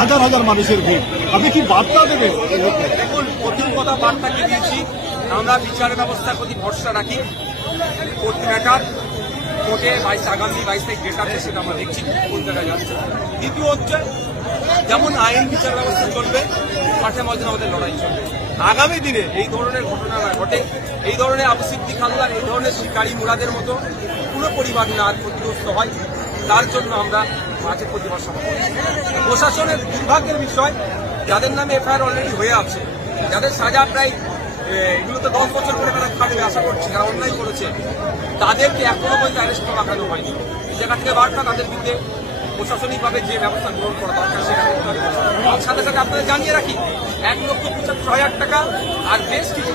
হাজার হাজার মানুষের ভিড়, আপনি কি বার্তা দেবেন? দেখুন, প্রথম কথা বার্তা কি দিয়েছি, আমরা বিচার ব্যবস্থার প্রতি ভরসা রাখি। কোর্ট ম্যাটার, কোর্টে আগামী 22 তারিখ ডেট আছে, সেটা আমরা দেখছি কোন জায়গায় যাচ্ছে। দ্বিতীয় হচ্ছে, যেমন আইন বিচার ব্যবস্থা চলবে, মাঠে ময়দানে আমাদের লড়াই চলবে। আগামী দিনে এই ধরনের ঘটনা না ঘটে, এই ধরনের আবু সিদ্দিক হালদার, এই ধরনের শিকারী মুরাদের মতো পুরো পরিবার না আর ক্ষতিগ্রস্ত হয়, তার জন্য আমরা মাঠে প্রতিবাদ সভা করছি। প্রশাসনের দুর্ভাগ্যের বিষয়, যাদের নামে এফআইআর অলরেডি হয়ে আছে, যাদের সাজা প্রায় এগুলো তো 10 বছর করে তারা খাটবে আশা করছি, যারা অন্যায় করেছে তাদেরকে এখনো পর্যন্ত অ্যারেস্ট রাখানো হয়নি। এই জায়গা থেকে বার্তা, তাদের বিরুদ্ধে প্রশাসনিকভাবে যে ব্যবস্থা গ্রহণ করা দরকার সেটা করতে হবে। সাথে সাথে আপনাদের জানিয়ে রাখি, 1,75,000 টাকা আর বেশ কিছু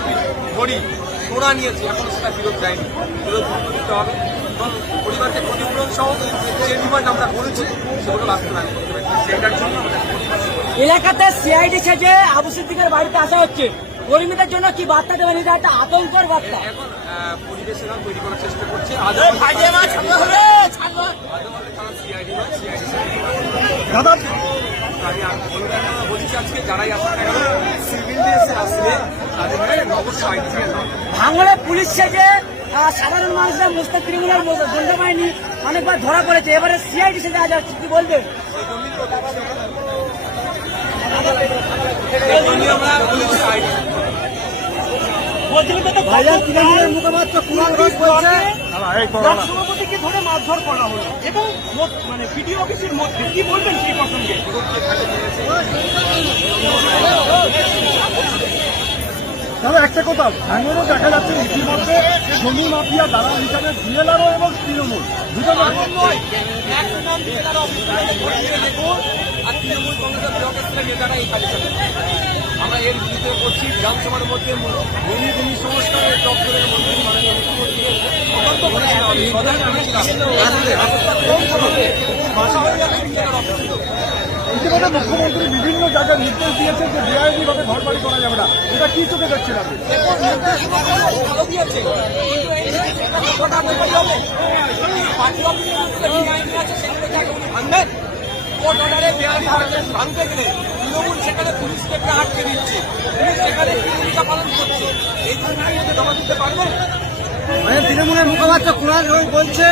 ঘড়ি সোনা নিয়েছে, এখন সেটা ফেরত দেয়নি, ফেরত দিতে হবে এবং পরিবারকে ক্ষতিপূরণ সহ যে ডিমান্ড আমরা করেছি সেগুলো বাস্তবায়ন করতে হবে। সেটার জন্য এলাকাতে সিআইডি সেজে আবু সিদ্দিকের বাড়িতে আসা হচ্ছে, কর্মীদের জন্য কি বার্তা দেবেন? এটা একটা আতঙ্কর বার্তা। এখন পরিবেশ এলাকা তৈরি করার চেষ্টা করছে। দাদা, আমি বলছি, আজকে যারাই আসলে সিভিল ড্রেসে আসলে তাদের অবশ্যই আইডি কার্ড হবে। ভাঙড়ে পুলিশ সেজে সাধারণ মানুষরা মুস্তাক তৃণমূলের দণ্ড বাহিনী অনেকবার ধরা পড়েছে, এবারে সিআইডি সেজে আজ যাচ্ছে, কি বলবেন? তৃণমূলের মুখপাত্র কুণাল ঘোষ বলছে সভাপতিকে ধরে মারধর করা হলো এবং মানে ভিডিও অফিসের মধ্যে, কি বলবেন সেই প্রসঙ্গে? তবে একটা কথা, ভাঙড়েও দেখা যাচ্ছে ইতিমধ্যে জমি মাফিয়া দালাল হিসাবে বিএলআরও এবং তৃণমূল দুটো নয়, এক নাম দিয়ে তারা অফিসে দেখুন, আর তৃণমূল কংগ্রেসের ব্লকের থেকে নেতারা এই কাজে চালাচ্ছে। আমরা এর বিরুদ্ধে করছি। বিধানসভার মধ্যে ভূমি সংস্কারের দপ্তরের মন্ত্রী মাননীয় মুখ্যমন্ত্রীকে সতর্ক করে দেওয়া হবে। ইতিমধ্যে মুখ্যমন্ত্রী বিভিন্ন জায়গায় নির্দেশ দিয়েছেন যে বেআইনি ভাবে ঘর বাড়ি করা যাবে না, এটা কি চোখে দেখছেন আপনি? ভাঙতে গেলে তৃণমূল সেখানে পুলিশকে আটকে দিচ্ছে, পুলিশ সেখানে ভূমিকা পালন করছে, এই জন্য জমা দিতে পারবে। তৃণমূলের মুখপাত্র কুণাল ঘোষ বলছে